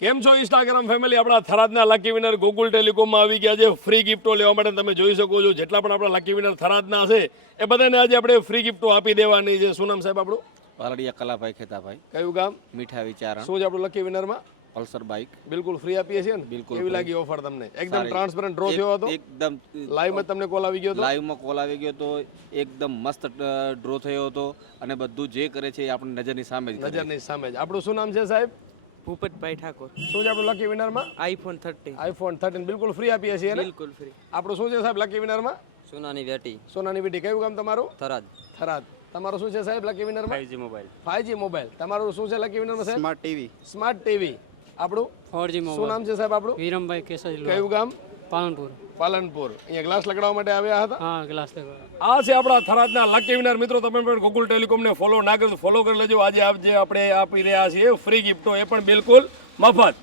કેમ છો Instagram family? આપણા થરાદના લકી વિનર ગોકુલ ટેલિકોમમાં આવી ગયા છે ફ્રી ગિફ્ટો લેવા માટે. તમે જોઈ શકો છો જેટલા પણ આપણા લકી વિનર થરાદના છે એ બધાને આજે આપણે ફ્રી ગિફ્ટો આપી દેવાની છે. શું નામ સાહેબ આપણું? વાલડિયા કલાભાઈ ખેતાભાઈ. કયું ગામ? મીઠા વિચારણ. શું છે આપણું લકી વિનરમાં? Pulsar bike. બિલકુલ ફ્રી આપીએ છીએ ને? બિલકુલ કેવી free. લાગી ઓફર તમને? એકદમ સારી. ટ્રાન્સપરન્ટ ડ્રો થયો હતો? એકદમ લાઈવમાં તમને કોલ આવી ગયો હતો? લાઈવમાં કોલ આવી ગયો હતો. એકદમ મસ્ત ડ્રો થયો હતો અને બધું જે કરે છે એ આપણી નજરની સામે જ કરે છે. નજરની સામે જ. આપણું શું નામ છે સાહેબ? ભૂપતભાઈ ઠાકોર. શું છે આપણું લકી વિનરમાં? આઈફોન 30 આઈફોન 13 બિલકુલ ફ્રી આપીએ છીએ ને? બિલકુલ ફ્રી. આપણું શું છે સાહેબ લકી વિનરમાં? સોનાની વેટી સોનાની વીટી. કયું ગામ તમારું? થરાદ. થરાદ. તમારું શું છે સાહેબ lucky વિનરમાં? 5G mobile. 5G mobile. તમારું શું છે લકી વિનરમાં સાહેબ? Smart TV. Smart TV. આપણું 4G શું મોબાઈલ. નામ છે સાહેબ આપણું? વિરમભાઈ કેસરી કયું ગામ? પાલનપુર. પાલનપુર. અહીંયા ગ્લાસ લગાડવા માટે આવ્યા હતા. હા, ગ્લાસ લગાવ. આ છે આપણા થરાદના લકી વિનર. મિત્રો તમે પણ ગોકુલ ટેલિકોમને ફોલો ના કરો તો ફોલો કરી લેજો. આજે જે આપણે આપી રહ્યા છીએ ફ્રી ગિફ્ટો એ પણ બિલકુલ મફત.